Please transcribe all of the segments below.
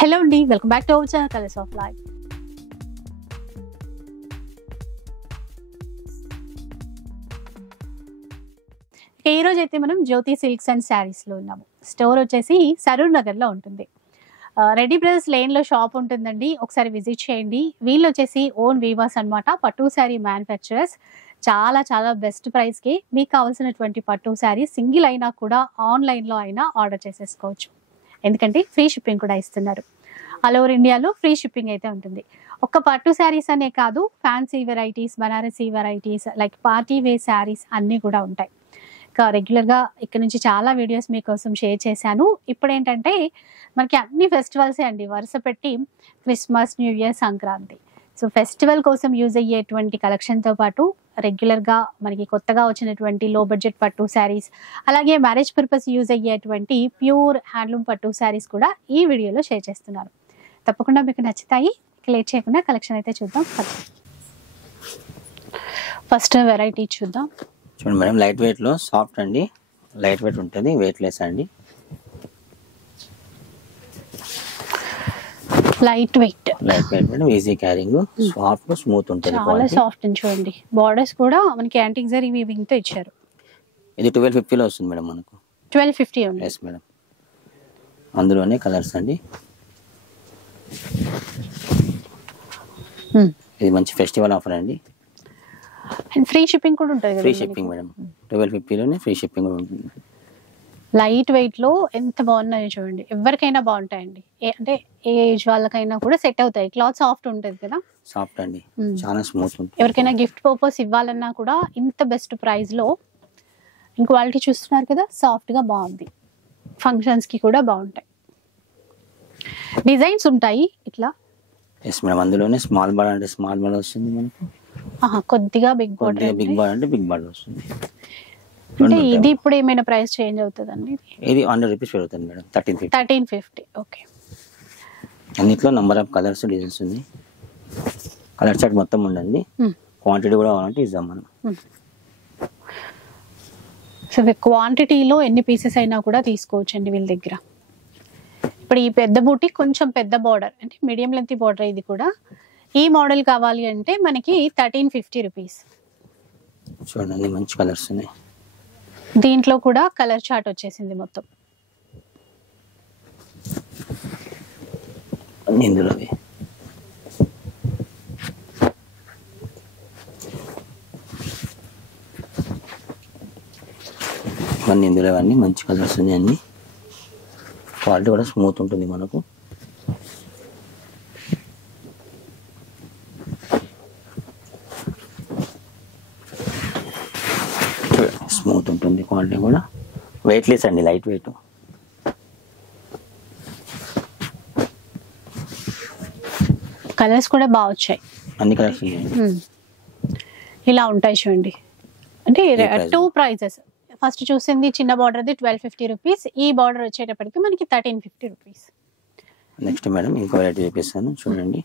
Hello అండి, welcome back to our channel colours of life. ఈ రోజు అయితే మనం జ్యోతి సిల్క్స్ అండ్ శారీస్లో ఉన్నాము. స్టోర్ వచ్చేసి సరూర్ నగర్లో ఉంటుంది. రెడ్డి బ్రదర్స్ లేన్లో షాప్ ఉంటుందండి, ఒకసారి విజిట్ చేయండి. వీళ్ళు వచ్చేసి ఓన్ వీవర్స్ అనమాట, పట్టు శారీ మ్యానుఫ్యాక్చరర్స్. చాలా చాలా బెస్ట్ ప్రైస్కి మీకు కావాల్సినటువంటి పట్టు శారీ సింగిల్ అయినా కూడా ఆన్లైన్లో అయినా ఆర్డర్ చేసేసుకోవచ్చు. ఎందుకంటే ఫ్రీ షిప్పింగ్ కూడా ఇస్తున్నారు. ఆల్ ఓవర్ ఇండియాలో ఫ్రీ షిప్పింగ్ అయితే ఉంటుంది. ఒక్క పట్టు శారీస్ అనే కాదు, fancy varieties, Banarasi varieties, like party wear saris అన్నీ కూడా ఉంటాయి. ఇంకా రెగ్యులర్గా ఇక్కడ నుంచి చాలా వీడియోస్ మీకోసం షేర్ చేశాను. ఇప్పుడు ఏంటంటే మనకి అన్ని ఫెస్టివల్సే అండి, వరుస పెట్టి Christmas, new year, Sankranti. So festival కోసం యూజ్ అయ్యేటువంటి కలెక్షన్తో పాటు రెగ్యులర్గా మనకి కొత్తగా వచ్చినటువంటి లో బడ్జెట్ పట్టు శారీస్, అలాగే మ్యారేజ్ పర్పస్ యూజ్ అయ్యేటువంటి ప్యూర్ హ్యాండ్లూమ్ పట్టు శారీస్ కూడా ఈ వీడియోలో షేర్ చేస్తున్నారు. తప్పకుండా మీకు నచ్చుతాయి. లేట్ చేయకుండా కలెక్షన్ అయితే చూద్దాం. ఫస్ట్ వెరైటీ చూద్దాం. చూడండి మేడం, లైట్ వెయిట్ లో సాఫ్ట్ అండి, లైట్ వెయిట్ ఉంటుంది, వెయిట్ లెస్ అండి. Light weight madam, easy carrying, soft smooth ఉంటుంది. చాలా సాఫ్ట్ అని చూడండి. బార్డర్స్ కూడా మనకి యాంటిక్ జరీ వీవింగ్ తో ఇచ్చారు. ఇది 1250 లో వస్తుంది మేడం మనకు. 1250 ఉంది. ఎస్ మేడం, అందులోనే కలర్స్ అండి. ఇది మంచి ఫెస్టివల్ ఆఫర్ అండి. అండ్ ఫ్రీ షిప్పింగ్ కూడా ఉంటుంది కదా. ఫ్రీ షిప్పింగ్ మేడం, 1250 లోనే ఫ్రీ షిప్పింగ్ కూడా ఉంటుంది. లైట్ వెయిట్ లో ఎంత బాగున్నాయో చూడండి. ఎవరికైనా బాగుంటాయండి, అంటే ఏ ఏజ్ వాళ్ళకైనా కూడా సెట్ అవుతాయి. క్లాత్ సాఫ్ట్ ఉంటుంది కదా. సాఫ్ట్ అండి, చాలా స్మూత్ ఉంటుంది. ఎవరికైనా గిఫ్ట్ పర్పస్ ఇవ్వాలన్నా కూడా ఇంత బెస్ట్ ప్రైస్ లో, క్వాలిటీ చూస్తున్నారు కదా, సాఫ్ట్ గా బాగుంది. ఫంక్షన్స్ కి కూడా బాగుంటాయి. డిజైన్స్ ఉంటాయి ఇట్లా. ఎస్ మేడం, అందులోనే స్మాల్ బార్డర్ అంటే స్మాల్ బార్డర్ వస్తుంది మనకు. కొద్దిగా బిగ్ బార్డర్, బిగ్ బార్డర్ అంటే బిగ్ బార్డర్ వస్తుంది. అంటే ఇది ఇప్పుడు ఏమైనా ప్రైస్ చేంజ్ అవుతుందండి? ఇది 100 రూపీస్ పెరుగుతుంది మేడం. 1350. ఓకే. అన్నిట్లో నంబర్ ఆఫ్ కలర్స్, డిజైన్స్ ఉంది. కలర్ చార్ట్ మొత్తం ఉండండి. క్వాంటిటీ కూడా కావాలంటే ఇద్దాం మనం. సో క్వాంటిటీలో ఎన్ని పీసెస్ అయినా కూడా తీసుకోవచ్చు అండి వీళ్ళ దగ్గర. ఇప్పుడు ఈ పెద్ద బూటీ కొంచెం పెద్ద బార్డర్, అంటే మీడియం లెంత్ బార్డర్. ఇది కూడా ఈ మోడల్ కావాలి అంటే మనకి 1350 రూపీస్. చూడండి, మంచి కలర్స్ ఉన్నాయి. దీంట్లో కూడా కలర్ చార్ట్ వచ్చేసింది మొత్తం. ఇందులో ఇందులో అన్ని మంచి కలర్స్ ఉన్నాయి. అన్ని క్వాలిటీ కూడా స్మూత్ ఉంటుంది మనకు. స్మూత్ ఉంటుంది, క్వాలిటీ కూడా వెయిట్ లెస్ అండి, లైట్ వెయిట్. కలర్స్ కూడా బాగా వచ్చాయి, అన్ని కలర్స్ ఇలా ఉంటాయి చూడండి. అంటే 2 ప్రైజెస్. ఫస్ట్ చూసింది చిన్న బార్డర్ది 1250 రూపీస్. ఈ బార్డర్ వచ్చేటప్పటికి మనకి 1350 రూపీస్. నెక్స్ట్ మేడం ఇంకో వెరైటీ చూపిస్తాను, చూడండి.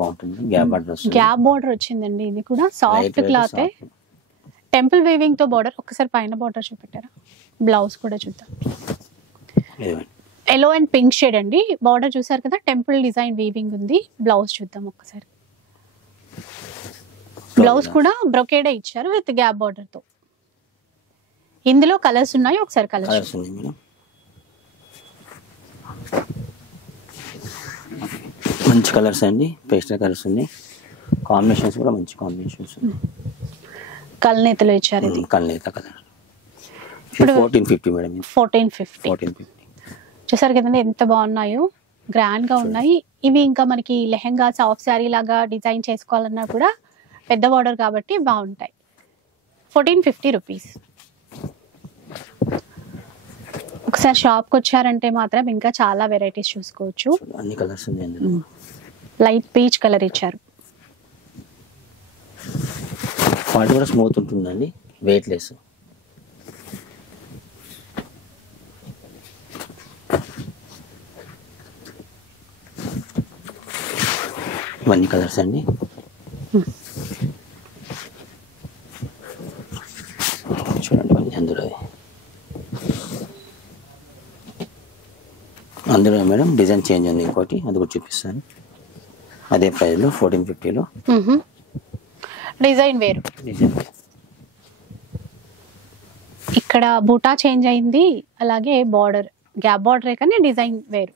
బాగుంటుంది, గ్యాప్ బార్డర్. గ్యాప్ బార్డర్ వచ్చిందండి. ఇది కూడా సాఫ్ట్ క్లాత్, టెంపుల్ వీవింగ్ తో బార్డర్. ఒకసారి పైన బార్డర్ చూపెట్టారా. బ్లౌజ్ కూడా చూద్దాం. ఎల్లో అండ్ పింక్ షేడ్ అండి. బార్డర్ చూసారు కదా, టెంపుల్ డిజైన్ వీవింగ్ ఉంది. బ్లౌజ్ చూద్దాం ఒకసారి. బ్లౌజ్ కూడా బ్రొకేడే ఇచ్చారు విత్ గ్యాప్ బార్డర్ తో. ఇందులో కలర్స్ ఉన్నాయి, ఒకసారి కలర్స్ ఉన్నాయి మేడం. మంచి కలర్స్ అండి, పేస్టల్ కలర్స్ ఉన్నాయి. కాంబినేషన్స్ కూడా మంచి కాంబినేషన్స్ ఉన్నాయి. కల్నేతలో ఇచ్చారు. ఇది కల్నేత కలర్. 1450 మేడం. 1450 చూసారు కదండి, ఎంత బాగున్నాయో, గ్రాండ్ గా ఉన్నాయి. ఇవి ఇంకా మనకి లెహెంగా, సాఫ్ట్ శారీ లాగా డిజైన్ చేసుకోవాలన్నా కూడా పెద్ద బార్డర్ కాబట్టి బాగుంటాయి. 1450 రూపీస్. ఒకసారి షాప్కి వచ్చారంటే మాత్రం ఇంకా చాలా వెరైటీస్ చూసుకోవచ్చు. అన్ని కలర్స్ ఉన్నాయి. లైట్ పీచ్ కలర్ ఇచ్చారు. క్వాలిటీ కూడా స్మూత్ ఉంటుందండి, వెయిట్ లెస్. ఇవన్నీ కలర్స్ అండి. చూడండి అందులో అందులో మేడం డిజైన్ చేంజ్ ఉంది ఇంకోటి, అది కూడా చూపిస్తాను. అదే ప్రైస్లో 1450లో డిజైన్ వేరు. డిజైన్ ఇక్కడ బూటా చేంజ్ అయింది, అలాగే బార్డర్ గ్యాప్ బార్డరే కానీ డిజైన్ వేరు.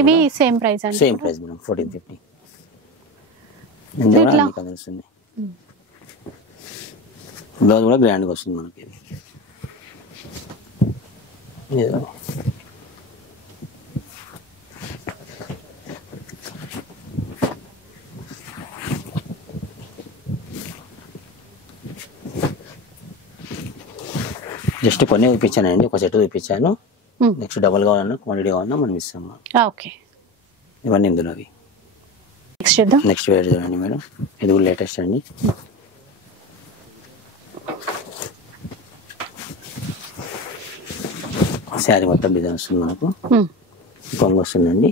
ఇవి సేమ్ ప్రైస్ అండి? Same price madam 1450. ఇందులో అన్ని కలర్స్ ఉన్నాయి. బ్లౌజ్ కూడా గ్రాండ్గా వస్తుంది మనకి. జస్ట్ కొన్ని చూపించానండి, ఒక సెట్ చూపించాను. నెక్స్ట్ డబల్ కావాలన్నా క్వాంటిటీ కావాలన్నా మనం ఇస్తాము. ఓకే, ఇవన్నీ ఇందులో అవి. నెక్స్ట్ చూద్దాం. నెక్స్ట్ వేర్ చూడండి మేడం, ఇది కూడా లేటెస్ట్ అండి. శారీ మొత్తం డిజైన్ వస్తుంది మనకు, కొంగు వస్తుందండి.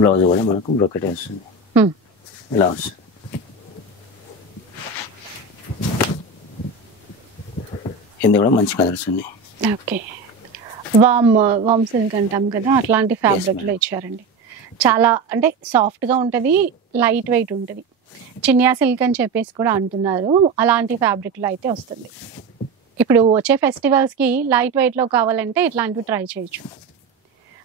బ్లౌజ్ కూడా మనకు బ్రోకెట్ వస్తుంది, ఇలా వస్తుంది. ఇందులో కూడా మంచి కలర్స్ ఉన్నాయి. ఓకే, వామ్ సిల్క్ అంటాం కదా, అట్లాంటి ఫ్యాబ్రిక్ లో ఇచ్చారండి. చాలా అంటే సాఫ్ట్ గా ఉంటది, లైట్ వెయిట్ ఉంటది. చినియా సిల్క్ అని చెప్పేసి కూడా అంటున్నారు, అలాంటి ఫ్యాబ్రిక్ లో అయితే వస్తుంది. ఇప్పుడు వచ్చే ఫెస్టివల్స్ కి లైట్ వెయిట్ లో కావాలంటే ఇట్లాంటివి ట్రై చేయొచ్చు.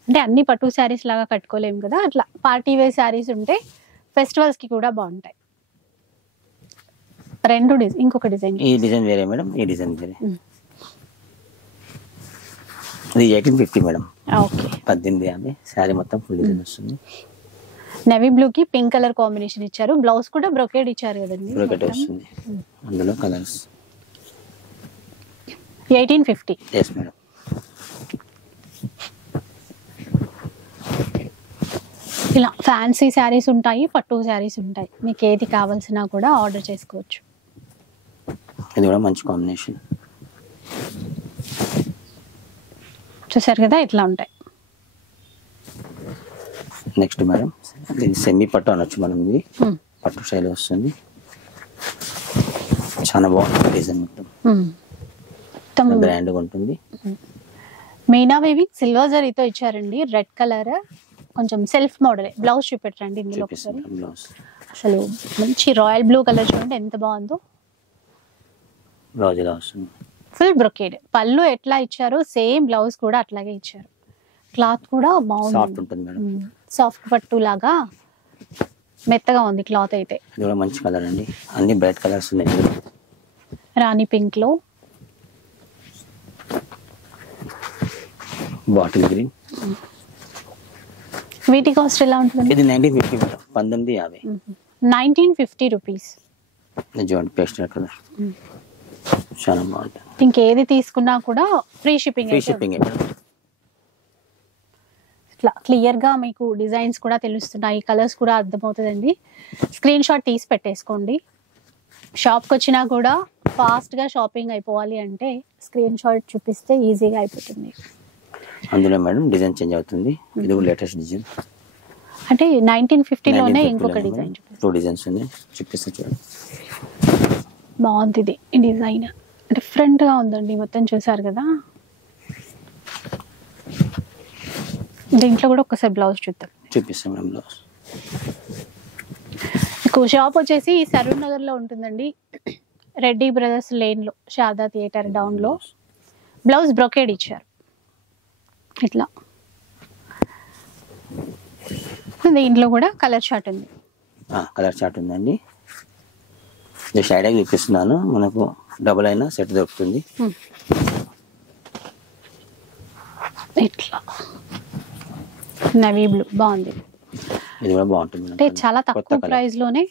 అంటే అన్ని పట్టు శారీస్ లాగా కట్టుకోలేము కదా, అట్లా పార్టీ వేర్ శారీస్ ఉంటే ఫెస్టివల్స్ కి కూడా బాగుంటాయి. రెండు డిజైన్, ఇంకొక డిజైన్. ఈ డిజైన్ వేరే మేడం, ఈ డిజైన్ వేరే. ఇది 1850 మేడం. ఓకే, 1850 శారీ మొత్తం ఫుల్ డిజైన్ వస్తుంది. నేవీ బ్లూ కి పింక్ కలర్ కాంబినేషన్ ఇచ్చారు, బ్లౌజ్ కూడా బ్రొకేడ్ ఇచ్చారు కదండి. బ్రోకెట్ వస్తుంది, అందులో కలర్స్. 1850. Yes madam. ఇలా ఫ్యాన్సీ శారీస్ ఉంటాయి, పట్టు శారీస్ ఉంటాయి. మీకు ఏది కావాల్సినా కూడా ఆర్డర్ చేసుకోవచ్చు. ఇది కూడా మంచి కాంబినేషన్. చూసారు కదా, ఇట్లా ఉంటాయి. నెక్స్ట్ మేడం, ఇది సెమీ పట్టు అనొచ్చు మనం. ఇది పట్టు శైలి వస్తుంది, చాలా బాగుంటుంది డిజైన్ మొత్తం గ్రాండ్గా ఉంటుంది. మీనా వేవింగ్ సిల్వర్ జరీతో ఇచ్చారండి, రెడ్ కలర్, కొంచెం సెల్ఫ్ మోడల్. బ్లౌజ్ చూపెట్టండి ఇందులో ఒకసారి. బ్లౌజ్ అసలు మంచి రాయల్ బ్లూ కలర్ చూడండి ఎంత బాగుందో. బ్లౌజ్ ఇలా వస్తుంది, ఫుల్ బ్రొకేడ్. పళ్ళు ఎట్లా ఇచ్చారో సేమ్ బ్లౌజ్ కూడా అట్లాగే ఇచ్చారు. క్లాత్ కూడా బాగుంది, సాఫ్ట్ ఉంటుంది మేడం. సాఫ్ట్ పట్టు లాగా మెత్తగా ఉంది క్లాత్ అయితే. ఇది కూడా మంచి కలర్ అండి, అన్ని బ్రైట్ కలర్స్ ఉన్నాయి. రాణి పింక్ లో, బాటిల్ గ్రీన్. వీటి కాస్ట్ ఎలా ఉంటుంది? ఇది 1950 మేడం, 1950. 1950 రూపీస్. చూడండి పేస్టల్ కలర్, చాలా బాగుంటుంది. ఇంకేది తీసుకున్నా కూడా free shipping. Free shipping madam. ఇట్లా క్లియర్ గా మీకు డిజైన్స్ కూడా తెలుస్తున్నాయి, కలర్స్ కూడా అర్థమవుతుందండి. స్క్రీన్ షాట్ తీసి పెట్టేసుకోండి. షాప్కి వచ్చినా కూడా ఫాస్ట్ గా షాపింగ్ అయిపోవాలి అంటే స్క్రీన్ షాట్ చూపిస్తే ఈజీగా అయిపోతుంది. అందులో మేడం డిజైన్ చేంజ్ అవుతుంది, ఇది లేటెస్ట్ డిజైన్. అంటే 1950 లోనే ఇంకొక డిజైన్ చూపిస్తాను. 2 డిజైన్స్ ఉన్నాయి, చూపిస్తా చూడండి. బాగుంది ఇది, ఈ డిజైన్ డిఫరెంట్ గా ఉందండి. మొత్తం చూసారు కదా, దీంట్లో కూడా ఒకసారి బ్లౌజ్ చూద్దాం. చూపిస్తాం మేడం బ్లౌజ్. మీకు షాప్ వచ్చేసి సరూర్ నగర్ లో ఉంటుందండి, రెడ్డి బ్రదర్స్ లేన్ లో, శారదా థియేటర్ డౌన్ లో. బ్లౌజ్ బ్రొకేడ్ ఇచ్చారు ఇట్లా. దీంట్లో కూడా కలర్ చార్ట్ ఉంది. కలర్ చార్ట్ ఉందండి. జస్ట్ ఐడియా చూపిస్తున్నాను, మనకు డబుల్ అయినా సెట్ దొరుకుతుంది. ఇట్లా నవీ బ్లూ బాగుంది, ఇది కూడా బాగుంటుంది. అంటే చాలా తక్కువ ప్రైస్ లోనే.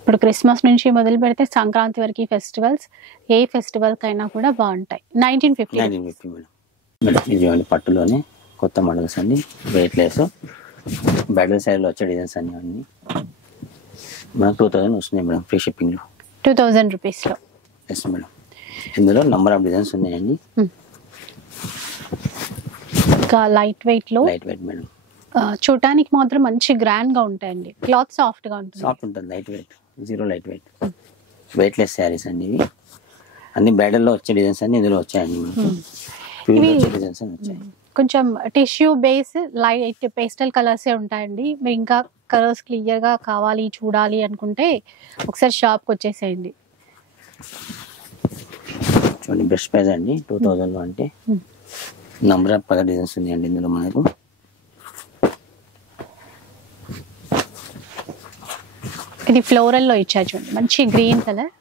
ఇప్పుడు క్రిస్మస్ నుంచి మొదలు పెడితే సంక్రాంతి వరకు ఫెస్టివల్స్, ఏ ఫెస్టివల్ కైనా కూడా బాగుంటాయి. 1950 మేడం. మేడం ఇది పట్టులోనే కొత్త మోడల్స్ అండి, వెయిట్ లెస్ బ్రైడల్ సైడ్లో వచ్చే డిజైన్స్ అన్ని అన్ని మనకు 2000 వస్తున్నాయి మేడం, ఫ్రీ షిప్పింగ్లో. 2000 రూపీస్లో. Yes madam. ఇందులో నంబర్ ఆఫ్ డిజైన్స్ ఉన్నాయండి. ఇంకా లైట్ వెయిట్ లో, లైట్ వెయిట్ మేడం, చూడటానికి మాత్రం మంచి గ్రాండ్ గా ఉంటాయండి. క్లాత్ సాఫ్ట్ గా ఉంటుంది. సాఫ్ట్ ఉంటుంది, light weight, zero light weight, weightless saris అండి ఇవి. అన్ని బ్రైడల్లో వచ్చే డిజైన్స్ అన్ని ఇందులో వచ్చాయండి మనకి. ప్యూర్ వచ్చే డిజైన్స్ అన్ని వచ్చాయి. కొంచెం tissue base light pastel colours ఉంటాయండి. మీరు ఇంకా కలర్స్ క్లియర్ గా కావాలి చూడాలి అనుకుంటే ఒకసారి షాప్ కి వచ్చేసేయండి. చూడండి బెస్ట్ ప్రైస్ అండి 2000 లో. అంటే నంబర్ ఆఫ్ కలర్ డిజైన్స్ ఉన్నాయండి ఇందులో మనకు. ఇది ఫ్లోరల్ లో ఇచ్చారు చూడండి, మంచి గ్రీన్ కలర్.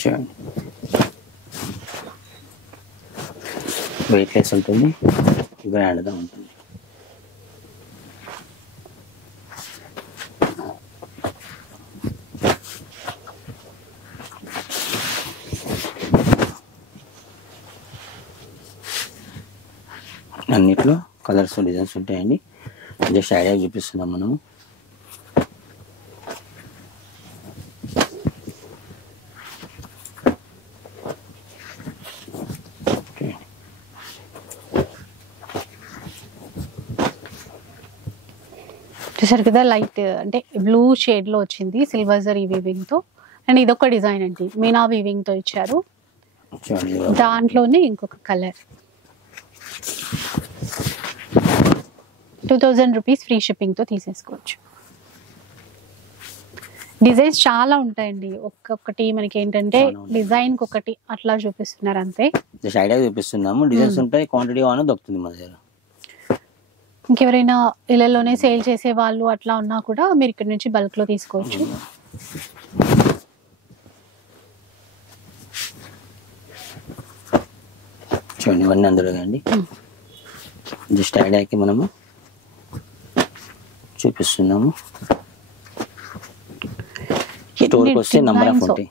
చూడండి వెయిట్లెస్ ఉంటుంది, గ్రాండ్గా ఉంటుంది. అన్నిట్లో కలర్స్ డిజైన్స్ ఉంటాయండి. జస్ట్ ఐడియా చూపిస్తున్నాం మనము. చూసారు కదా, లైట్ అంటే బ్లూ షేడ్ లో వచ్చింది సిల్వర్ జరీ వీవింగ్ తో. అండ్ ఇదొక డిజైన్ అండి, మీనా వీవింగ్ తో ఇచ్చారు. దాంట్లోనే ఇంకొక కలర్. 2000 రూపీస్ ఫ్రీ షిప్పింగ్ తో తీసేసుకోవచ్చు. డిజైన్స్ చాలా ఉంటాయండి. ఒక్కొక్కటి మనకి ఏంటంటే డిజైన్ ఒకటి అట్లా చూపిస్తున్నారు అంతే. జస్ట్ ఐడియా చూపిస్తున్నాము. డిజైన్స్ ఉంటాయి, క్వాంటిటీ కావాలన్నా దొరుకుతుంది మన దగ్గర. ఇంకెవరైనా ఇళ్లలోనే సేల్ చేసే వాళ్ళు అట్లా ఉన్నా కూడా మీరు ఇక్కడ నుంచి బల్క్ లో తీసుకోవచ్చు. చూడండి ఇవన్నీ అందులో అండి. జస్ట్ ఐడియాకి మనము చూపిస్తున్నాము. స్టోర్కి వస్తే నంబర్ ఆఫ్ ఉంటాయి.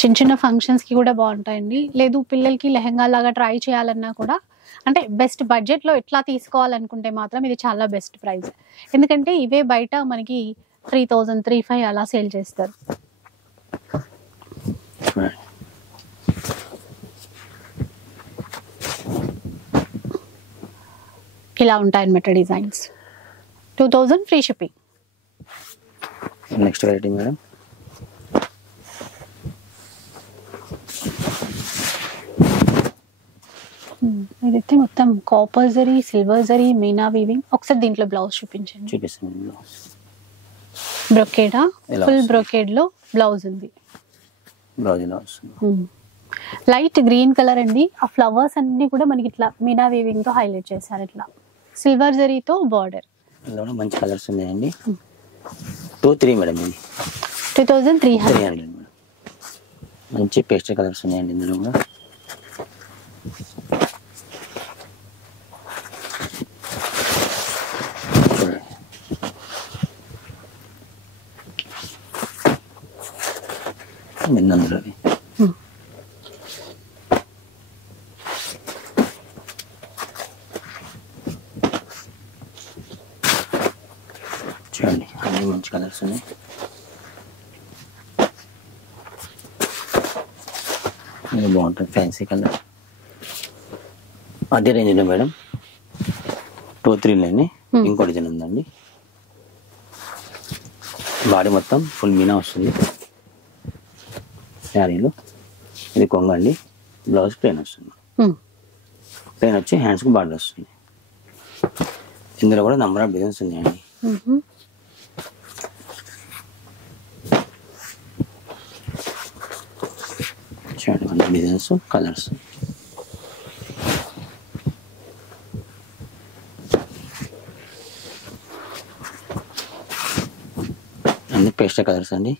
చిన్న చిన్న ఫంక్షన్స్ కి కూడా బాగుంటాయండి. లేదు పిల్లలకి లెహంగా లాగా ట్రై చేయాలన్నా కూడా, అంటే బెస్ట్ బడ్జెట్ లో ఎట్లా తీసుకోవాలనుకుంటే మాత్రం ఇది చాలా బెస్ట్ ప్రైస్. ఎందుకంటే ఇవే బయట మనకి 3000, 3500 అలా సేల్ చేస్తారు. ఇలా ఉంటాయన్నమాట designs. 2000 free shipping. Next variety madam. ఇదైతే మొత్తం copper zari, silver zari, Meena weaving. ఒకసారి దీంట్లో బ్లౌజ్ చూపించండి. చూపిస్తాను బ్లౌజ్. బ్రొకేడా, ఫుల్ బ్రొకేడ్ లో బ్లౌజ్ ఉంది. బ్లౌజ్ ఇలా వస్తుంది. లైట్ గ్రీన్ కలర్ అండి. ఆ ఫ్లవర్స్ అన్ని కూడా మనకి ఇట్లా మీనా వీవింగ్ తో హైలైట్ చేశారు. ఇట్లా సిల్వర్ జరీతో బార్డర్. ఇందులో మంచి కలర్స్ ఉన్నాయండి. 2-3 మేడం. ఇది 2300 మేడం. మంచి పేస్టల్ కలర్స్ ఉన్నాయండి ఇందులో కూడా. అందులో చూడండి అన్ని మంచి కలర్స్ ఉన్నాయి. ఇది బాగుంటుంది, ఫ్యాన్సీ కలర్. అదే రేంజ్లో మేడం 2-3 ఇంకో డిజైన్ ఉందండి. బాడీ మొత్తం ఫుల్ మీనా వస్తుంది శారీలో. ఇది కొంగ అండి. బ్లౌజ్ ప్లెయిన్ వస్తుంది. ప్లెయిన్ వచ్చి హ్యాండ్స్కి బార్డర్ వస్తుంది. ఇందులో కూడా నంబర్ ఆఫ్ డిజైన్స్ ఉన్నాయండి. చూడండి అన్ని డిజైన్స్, కలర్స్. అన్ని పేస్టల్ కలర్స్ అండి.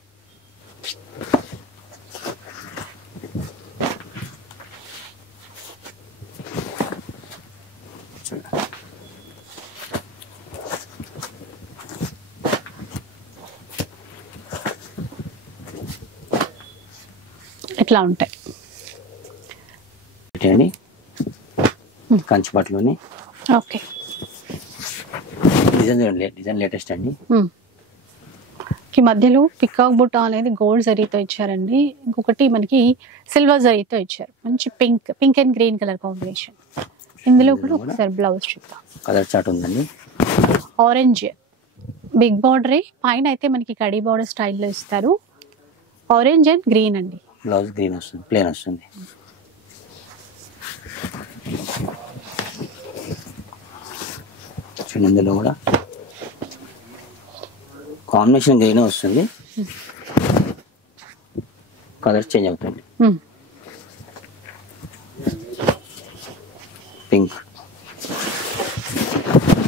ఇట్లా ఉంటాయి అండి కంచిపట్టులోని. ఓకే, డిజైన్ లేటెస్ట్ అండి. ఈ మధ్యలో పికాక్ బుట్ట అనేది గోల్డ్ జరీతో ఇచ్చారండి. ఇంకొకటి మనకి సిల్వర్ జరీతో ఇచ్చారు. మంచి pink and green colour combination. ఇందులో కూడా ఒకసారి బ్లౌజ్ చూద్దాం. కలర్ చార్ట్ ఉందండి. ఆరెంజ్ బిగ్ బార్డరే, పైన అయితే మనకి కడీ బార్డర్ స్టైల్లో ఇస్తారు. ఆరెంజ్ అండ్ గ్రీన్ అండి. బ్లౌజ్ గ్రీన్ వస్తుంది, ప్లేన్ వస్తుంది. చూడండి ఇందులో కూడా కాంబినేషన్ గ్రీన్ వస్తుంది, కలర్ చేంజ్ అవుతుంది.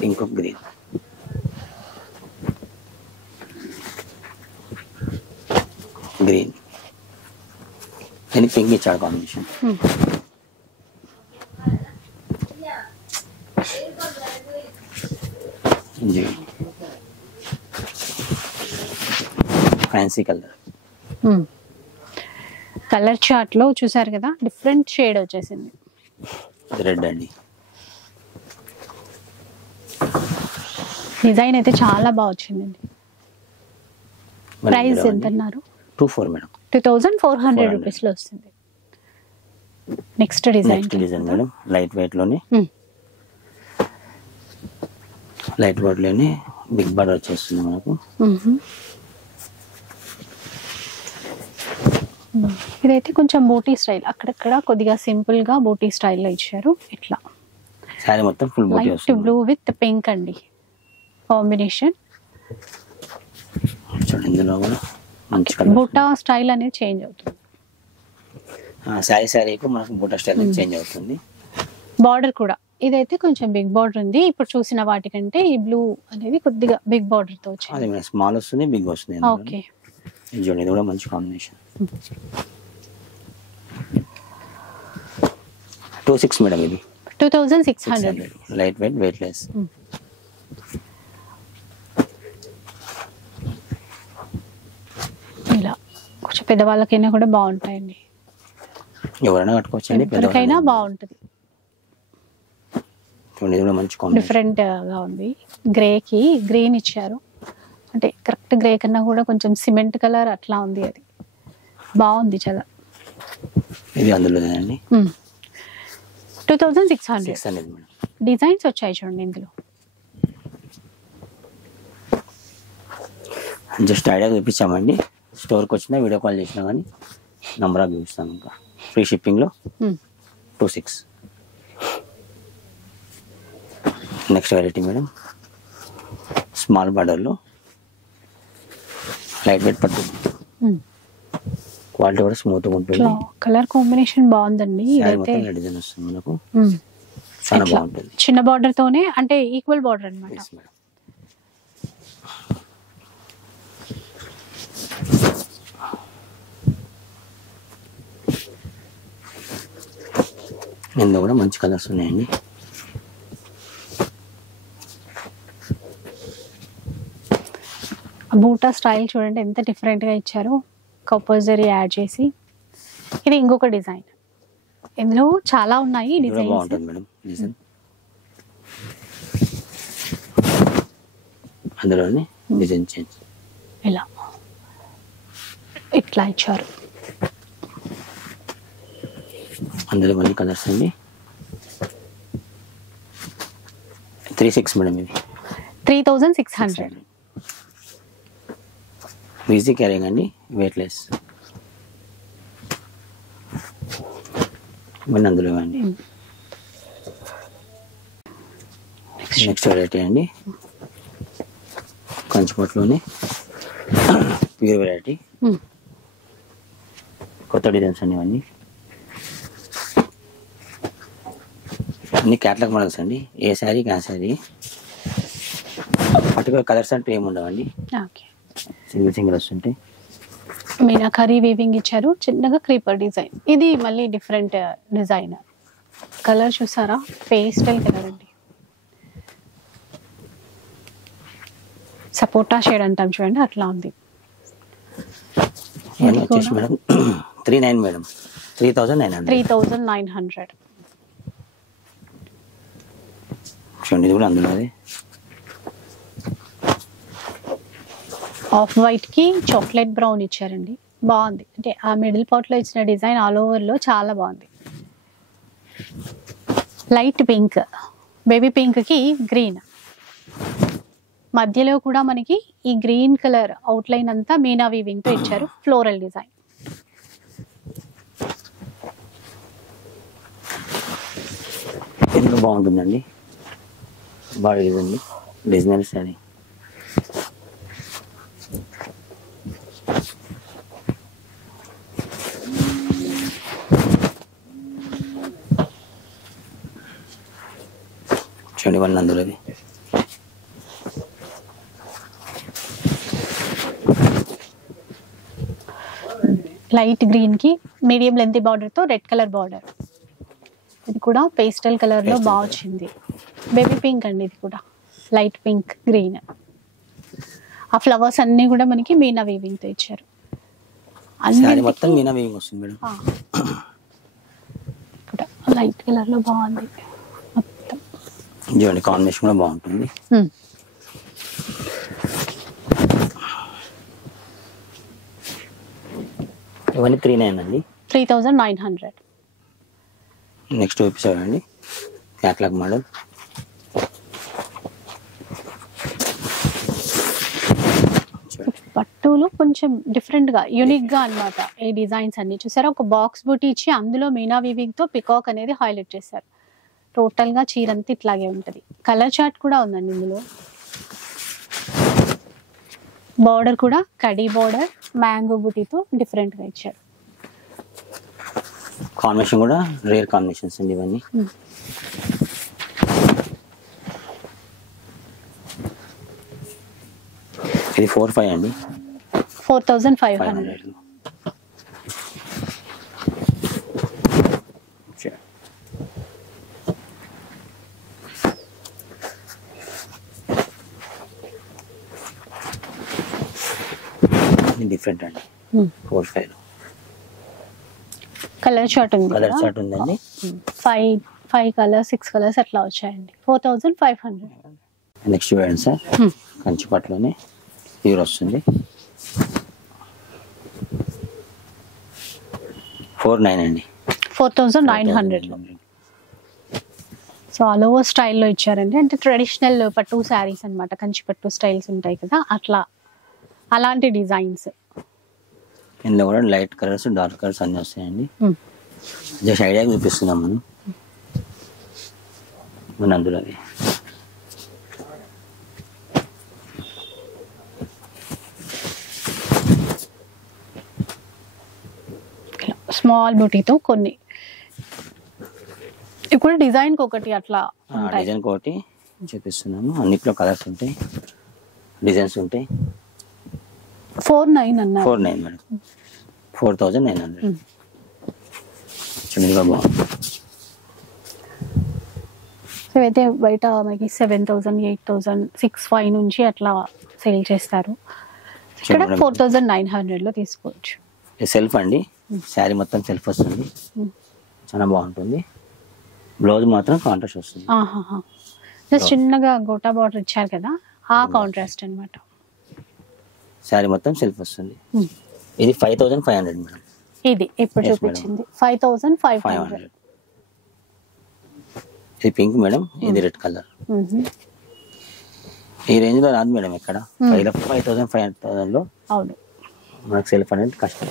పింక్ ఆఫ్ గ్రీన్, గ్రీన్ అని పింక్ ఇచ్చాడు combination. Fancy colour. Colour chart లో చూసారు కదా, డిఫరెంట్ షేడ్ వచ్చేసింది. రెడ్ అండి. డిజైన్ అయితే చాలా బాగా వచ్చిందండి. ప్రైస్ ఎంత అన్నారు? 24 మేడం. 2400 రూపీస్ లో వస్తుంది. Next design madam light weight లోనే, లైట్ వెయిట్ లోనే బిగ్ బార్డర్ వచ్చేస్తుంది మనకు. ఇదైతే కొంచెం బూటీ స్టైల్, అక్కడక్కడ కొద్దిగా సింపుల్ గా బూటీ స్టైల్లో ఇచ్చారు. ఇట్లా సారీ మొత్తం ఫుల్ బూటీ వస్తుంది. బ్లూ విత్ పింక్ అండి కాంబినేషన్. చూడండి ఇందులో కూడా మంచి కలర్. బూటా స్టైల్ అనేది చేంజ్ అవుతుంది. సారీకు మనకు బూటా స్టైల్ చేంజ్ అవుతుంది. బార్డర్ కూడా ఇదైతే కొంచెం బిగ్ బార్డర్ ఉంది. ఇప్పుడు చూసిన వాటికంటే ఈ బ్లూ అనేది కొద్దిగా బిగ్ బార్డర్ తో వచ్చింది. అది స్మాల్ వస్తుంది, బిగ్ వస్తుంది. ఓకే, చూడండి ఇది కూడా మంచి కాంబినేషన్. 26 మేడం. ఇది 2600. Light weight, weight less. ఇలా కొంచెం పెద్దవాళ్ళకైనా కూడా బాగుంటాయండి. ఎవరైనా కట్టుకోవచ్చండి, ఎవరికైనా బాగుంటుంది. చూడండి ఇది కూడా మంచి కాంబినేషన్. డిఫరెంట్ గా ఉంది. గ్రే కి గ్రీన్ ఇచ్చారు, అంటే కరెక్ట్ గ్రే కన్నా కూడా కొంచెం సిమెంట్ కలర్ అట్లా ఉంది. అది బాగుంది చాలా. ఇది అందులోనేనండి. 2600 మేడం. డిజైన్స్ వచ్చాయి చూడండి ఇందులో. జస్ట్ ఐడియా చూపించామండి. స్టోర్కి వచ్చినా వీడియో కాల్ చేసినా కానీ నంబర్ ఆఫ్ చూపిస్తాం. ఇంకా ఫ్రీ షిప్పింగ్లో 26. నెక్స్ట్ వెరైటీ మేడం స్మాల్ బార్డర్లో లైట్ వెయిట్ పట్టు. క్వాలిటీ కూడా స్మూత్గా ఉంటుంది. కలర్ కాంబినేషన్ బాగుందండి. ఇదైతే డిజైన్ వస్తుంది మనకు, చాలా బాగుంటుంది. చిన్న బార్డర్ తోనే, అంటే ఈక్వల్ బార్డర్ అన్నమాట. ఇందులో కూడా మంచి కలర్స్ ఉన్నాయండి. బూటా స్టైల్ చూడండి ఎంత డిఫరెంట్ గా ఇచ్చారు, కంపల్సరీ యాడ్ చేసి. ఇది ఇంకొక డిజైన్. ఇందులో చాలా ఉన్నాయి డిజైన్స్. బాగుంటుంది మేడం డిజైన్. అందులోనే డిజైన్ చేంజ్ ఇలా ఇట్లా ఇచ్చారు. అందులో మళ్ళీ కలర్స్ అండి. 36 మేడం. ఇది 3600. ఈజీ క్యారింగ్ అండి, వెయిట్ లెస్. ఇవన్నీ అందులో ఇవ్వండి. నెక్స్ట్ వెరైటీ అండి కంచిపట్టులోనే ప్యూర్ వెరైటీ, కొత్త డిజైన్స్ అండి. ఇవన్నీ అన్ని క్యాటలాగ్ మోడల్స్ అండి. ఏ శారీకి ఆ శారీ, పర్టికులర్ కలర్స్ అంటూ ఏమి ఉండవండి. సింగిల్ సింగిల్ వస్తుంటే మీనాకరీ వీవింగ్ ఇచ్చారు, చిన్నగా క్రీపర్ డిజైన్. ఇది మళ్ళీ డిఫరెంట్ డిజైన్. కలర్ చూసారా, పేస్టల్ కలర్ అండి. సపోటా షేడ్ అంటాం చూడండి, అట్లా ఉంది. వచ్చేసి మేడం 39 మేడం. 3900. చూడండి ఇది కూడా అందులో ఆఫ్ వైట్ కి చాక్లెట్ బ్రౌన్ ఇచ్చారండి, బాగుంది. అంటే ఆ మిడిల్ పార్ట్ లో ఇచ్చిన డిజైన్ ఆల్ ఓవర్ లో చాలా బాగుంది. లైట్ పింక్, బేబీ పింక్ కి గ్రీన్, మధ్యలో కూడా మనకి ఈ గ్రీన్ కలర్ అవుట్ లైన్ అంతా మీనా వీవింగ్ తో ఇచ్చారు, ఫ్లోరల్ డిజైన్. ఇది బాగుంటుందండి, బాగా ఇదండి డిజైనర్ శారీ. చూడండి వన్ అందులోది. లైట్ గ్రీన్ కి మీడియం లెంత్ బార్డర్ తో రెడ్ కలర్ బార్డర్. ఇది కూడా పేస్టల్ కలర్ లో బాగా వచ్చింది. బేబీ పింక్ అండి, ఇది కూడా లైట్ పింక్ గ్రీన్. ఆ ఫ్లవర్స్ అన్ని కూడా మనకి మీనా వీవింగ్ తో ఇచ్చారు. శారీ మొత్తం మీనా వీవింగ్ వస్తుంది మేడం. కూడా లైట్ కలర్ లో బాగుంది మొత్తం. చూడండి కాంబినేషన్ కూడా బాగుంటుంది. ఇవన్నీ 39 అండి, 3900. నెక్స్ట్ చూపించాలండి క్యాట్లాగ్ మోడల్. పట్టులో కొంచెం డిఫరెంట్ గా యూనిక్ గా అన్నమాట ఈ డిజైన్స్ అన్ని. చూసారా, ఒక బాక్స్ బూటీ ఇచ్చి అందులో మీనా వీవింగ్ తో పికాక్ అనేది హైలైట్ చేశారు. టోటల్ గా చీర అంతా ఇట్లాగే ఉంటది. కలర్ చార్ట్ కూడా ఉందండి ఇందులో. బార్డర్ కూడా కడీ బార్డర్ మ్యాంగో బూటీతో డిఫరెంట్ గా ఇచ్చారు. కాంబినేషన్ కూడా రేర్ కాంబినేషన్స్ అండి ఇవన్నీ. ఇది 45 అండి, 4500. డిఫరెంట్ అండి. 45 కలర్ చార్ట్ ఉంది, కలర్ చార్ట్ ఉందండి. 5 కలర్స్ 6 కలర్స్ అట్లా వచ్చాయండి. 4500. నెక్స్ట్ చూడండి సార్, కంచిపట్లోనే ప్యూర్ వస్తుంది. 49 అండి, 4900 లో. సో ఆల్ ఓవర్ స్టైల్లో ఇచ్చారండి. అంటే ట్రెడిషనల్ పట్టు శారీస్ అన్నమాట, కంచి పట్టు స్టైల్స్ ఉంటాయి కదా అట్లా, అలాంటి డిజైన్స్. ఇందులో కూడా లైట్ కలర్స్ డార్క్ కలర్స్ అన్నీ వస్తాయండి. జస్ట్ ఐడియా చూపిస్తున్నాం మనం. మన అందులో స్మాల్ బూటీతో కొన్ని ఇప్పుడు డిజైన్ కి ఒకటి అట్లా డిజైన్ ఒకటి చూపిస్తున్నాము. అన్నిట్లో కలర్స్ ఉంటాయి, డిజైన్స్ ఉంటాయి. 49 అన్నారు. 49 మేడం, 4900. చూడండి బాగుంది. అయితే బయట మనకి 7000 8000 65 నుంచి అట్లా సేల్ చేస్తారు. ఇక్కడ 4900 లో తీసుకోవచ్చు. సెల్ఫ్ అండి, శారీ మొత్తం సెల్ఫ్ వస్తుంది, చాలా బాగుంటుంది. బ్లౌజ్ మాత్రం కాంట్రాస్ట్ వస్తుంది. జస్ట్ చిన్నగా గోటా బార్డర్ ఇచ్చారు కదా, ఆ కాంట్రాస్ట్ అన్నమాట. శారీ మొత్తం సెల్ఫ్ వస్తుంది. ఇది 5500 మేడం. ఇది ఇప్పుడు చూపించింది 5500. ఇది పింక్ మేడం, ఇది రెడ్ కలర్. ఈ రేంజ్ లో రాదు మేడం ఎక్కడ. 5500 లో అవును, మనకు సెల్ఫ్ అనేది కష్టం.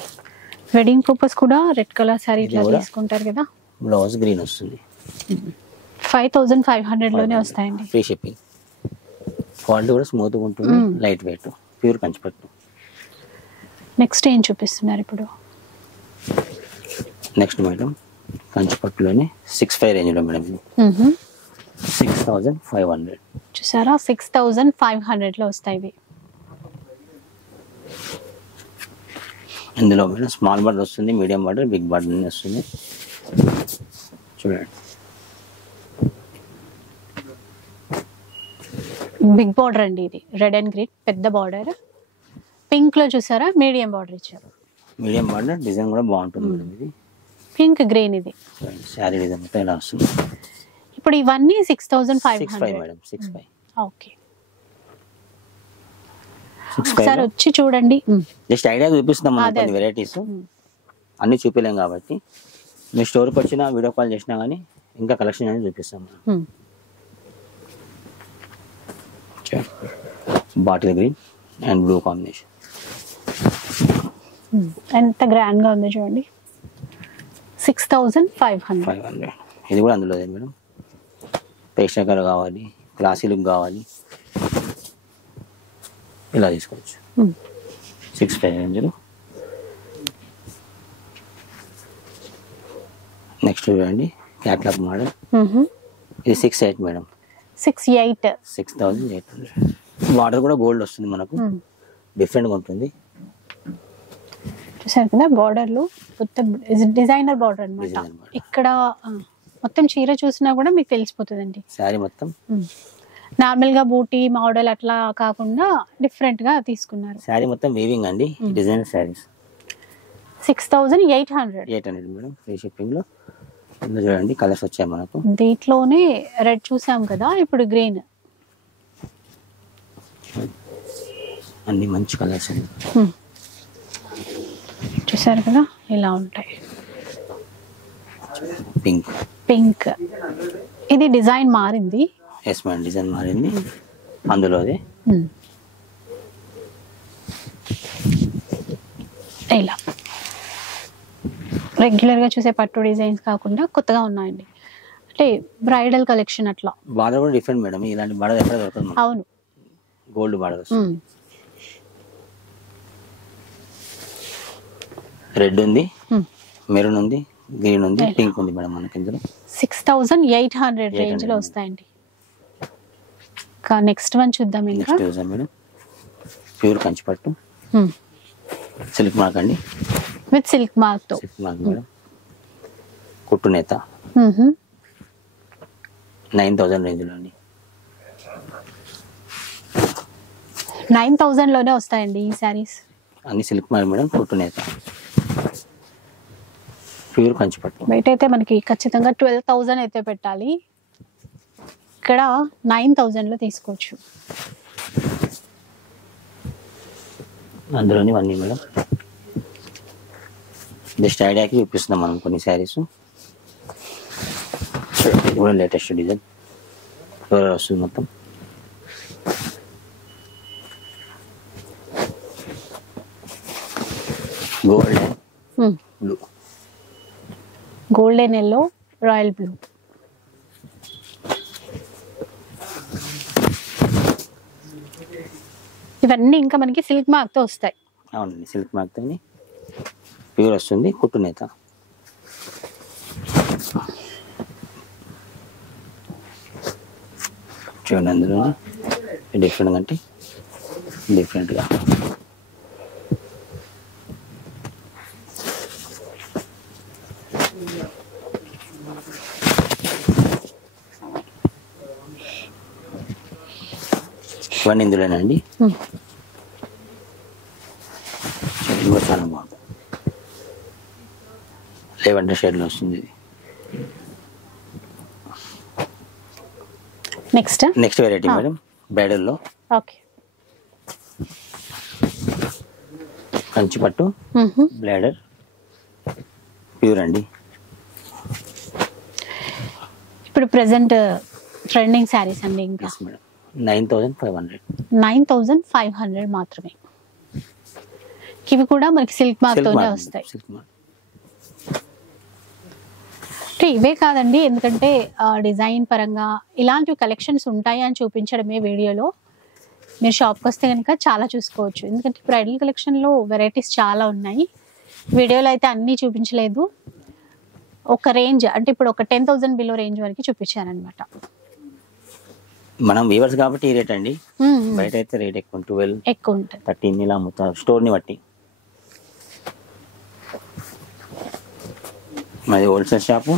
వెడ్డింగ్ పర్పస్ కూడా రెడ్ కలర్ సారీ ఇట్లా తీసుకుంటారు కదా. బ్లౌజ్ గ్రీన్ వస్తుంది. 5500 లోనే వస్తాయండి. Free shipping. క్వాలిటీ కూడా స్మూత్ గా ఉంటుంది, లైట్ వెయిట్, ప్యూర్ కంచిపట్టు. నెక్స్ట్ ఏం చూపిస్తున్నారు ఇప్పుడు? నెక్స్ట్ మేడం కంచిపట్టులోనే 65 రేంజ్ లో మేడం. 6500. చూసారా, 6500 లో వస్తాయి ఇవి. ఇందులో మేడం స్మాల్ బార్డర్ వస్తుంది, మీడియం బార్డర్, బిగ్ బార్డర్ అన్ని వస్తుంది. చూడండి బిగ్ బార్డర్ అండి, ఇది రెడ్ అండ్ గ్రీన్ పెద్ద బార్డర్. పింక్ లో చూసారా మీడియం బార్డర్ ఇచ్చారు. మీడియం బార్డర్ డిజైన్ కూడా బాగుంటుంది మేడం. ఇది పింక్ గ్రీన్. ఇది శారీ డిజైన్ మొత్తం ఇలా వస్తుంది. ఇప్పుడు ఇవన్నీ 6500 మేడం. 65. ఓకే. ఒకసారి వచ్చి చూడండి. జస్ట్ ఐడియా చూపిస్తున్నాం మనం కొన్ని వెరైటీస్, అన్ని చూపించలేం కాబట్టి మీరు స్టోర్కి వచ్చినా వీడియో కాల్ చేసినా కానీ ఇంకా కలెక్షన్ అనేది చూపిస్తాం మనం. Bottle green and blue combination ఎంత గ్రాండ్ గా ఉందో చూడండి. 6500. ఇది కూడా అందులో మేడం. పేస్టల్ కలర్ కావాలి, క్లాసీ లుక్ కావాలి, ఇలా తీసుకోవచ్చు. 6500. నెక్స్ట్ చూడండి క్యాట్లాగ్ మోడల్. ఇది 68 మేడం. 6800. బార్డర్ కూడా గోల్డ్ వస్తుంది మనకు, డిఫరెంట్గా ఉంటుంది. చూసారు కదా బార్డర్ లో మొత్తం డిజైనర్ బార్డర్ అన్నమాట. ఇక్కడ మొత్తం చీర చూసినా కూడా మీకు తెలిసిపోతుందండి. శారీ మొత్తం నార్మల్ గా బూటీ మోడల్ అట్లా కాకుండా డిఫరెంట్ గా తీసుకున్నారు. శారీ మొత్తం వీవింగ్ అండి, designer saris. 6800 madam. Free shipping లో చూడండి కలర్స్ వచ్చాయి మనకు. దీంట్లోనే రెడ్ చూసాం కదా, ఇప్పుడు గ్రీన్. అన్ని మంచి కలర్స్ అండి. చూసారు కదా ఇలా ఉంటాయి. పింక్ ఇది డిజైన్ మారింది. ఎస్ మేడం, డిజైన్ మారింది అందులోదే. ఇలా రెగ్యులర్ గా చూసే పట్టు డిజైన్స్ కాకుండా కొత్తగా ఉన్నాయండి. అంటే బ్రైడల్ కలెక్షన్ అట్లా. బార్డర్ కూడా డిఫరెంట్ మేడం, ఇలాంటి బార్డర్ ఎక్కడ దొరకదు. అవును, గోల్డ్ బార్డర్ వస్తుంది. రెడ్ ఉంది, మెరూన్ ఉంది, గ్రీన్ ఉంది, పింక్ ఉంది మేడం మనకి ఇందులో. 6800 రేంజ్ లో వస్తాయండి. నెక్స్ట్ వన్ చూద్దాం. ఇంకా మేడం ప్యూర్ కంచిపట్టు, సిల్క్ మార్క్ అండి, విత్ సిల్క్ మార్క్ తో. Silk mark madam. కుట్టు నేత 9000 రేంజ్ లో అండి. 9000 లోనే వస్తాయండి ఈ సారీస్ అన్ని. సిల్క్ మార్క్ మేడం, కుట్టు నేత, ప్యూర్ కంచిపట్టు. బయట అయితే మనకి ఖచ్చితంగా 12,000 అయితే పెట్టాలి, ఇక్కడ 9,000 లో తీసుకోవచ్చు. అందులోని వన్నీ మేడం. జస్ట్ ఐడియాకి చూపిస్తున్నాం మనం కొన్ని శారీస్. ఇది కూడా లేటెస్ట్ డిజైన్, ఫ్లోరల్ వస్తుంది మొత్తం. Golden blue, golden yellow, royal blue. ఇవన్నీ ఇంకా మనకి సిల్క్ మార్క్ తో వస్తాయి. అవునండి, సిల్క్ మార్క్ తో ప్యూర్ వస్తుంది, కుట్టు నేత. చూడండి అందులో డిఫరెంట్ అంటే డిఫరెంట్గా. ఇవన్నీ ఇందులోనండి. ఇది చాలా బాగుంది, లెవెండర్ షేడ్ లో వస్తుంది ఇది. నెక్స్ట్ వెరైటీ మేడం, బ్రైడల్ లో. ఓకే, కంచిపట్టు, బ్లైడర్, ప్యూర్ అండి. ఇప్పుడు ప్రెసెంట్ ట్రెండింగ్ శారీస్ అండి. ఇంకా మేడం 9500. 9500 మాత్రమే. ఇవి కూడా మనకి సిల్క్ మార్క్ తోనే వస్తాయి. అంటే ఇవే కాదండి, ఎందుకంటే డిజైన్ పరంగా ఇలాంటివి కలెక్షన్స్ ఉంటాయి అని చూపించడమే వీడియోలో. మీరు షాప్కి వస్తే కనుక చాలా చూసుకోవచ్చు, ఎందుకంటే బ్రైడల్ కలెక్షన్లో వెరైటీస్ చాలా ఉన్నాయి. వీడియోలో అయితే అన్నీ చూపించలేదు, ఒక రేంజ్ అంటే ఇప్పుడు ఒక 10,000 బిలో రేంజ్ వరకు చూపించాను. మనం వీవర్స్ కాబట్టి ఈ రేట్ అండి, బయట అయితే రేట్ ఎక్కువ 12 ఎక్కువ ఉంటుంది, 13 ఇలా అమ్ముతారు స్టోర్ని బట్టి. మాది హోల్సేల్ షాపు,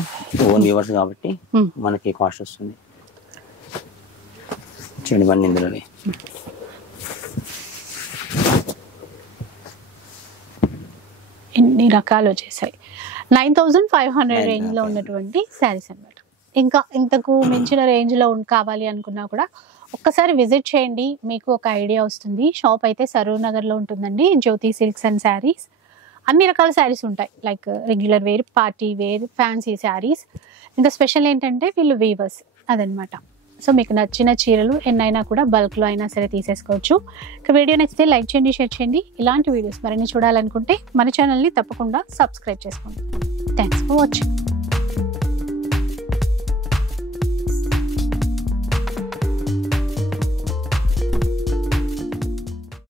ఓన్ వీవర్స్ కాబట్టి మనకి కాస్ట్ వస్తుంది. చూడండి ఇవన్నీ ఇందులోనే. ఎన్ని రకాలు వచ్చేసాయి. 9500 రేంజ్ లో ఉన్నటువంటి శారీస్ అన్నమాట. ఇంకా ఇంతకు మించిన రేంజ్లో కావాలి అనుకున్నా కూడా ఒక్కసారి విజిట్ చేయండి, మీకు ఒక ఐడియా వస్తుంది. షాప్ అయితే సరూర్ నగర్లో ఉంటుందండి. Jyothi silks and saris. అన్ని రకాల శారీస్ ఉంటాయి, like regular wear, party wear, fancy saris. ఇంకా స్పెషల్ ఏంటంటే వీళ్ళు వీవర్స్ అదనమాట. సో మీకు నచ్చిన చీరలు ఎన్నైనా కూడా బల్క్లో అయినా సరే తీసేసుకోవచ్చు. ఇక వీడియో నచ్చితే లైక్ చేయండి, షేర్ చేయండి. ఇలాంటి వీడియోస్ మరిన్ని చూడాలనుకుంటే మన ఛానల్ని తప్పకుండా సబ్స్క్రైబ్ చేసుకోండి. Thanks for watching.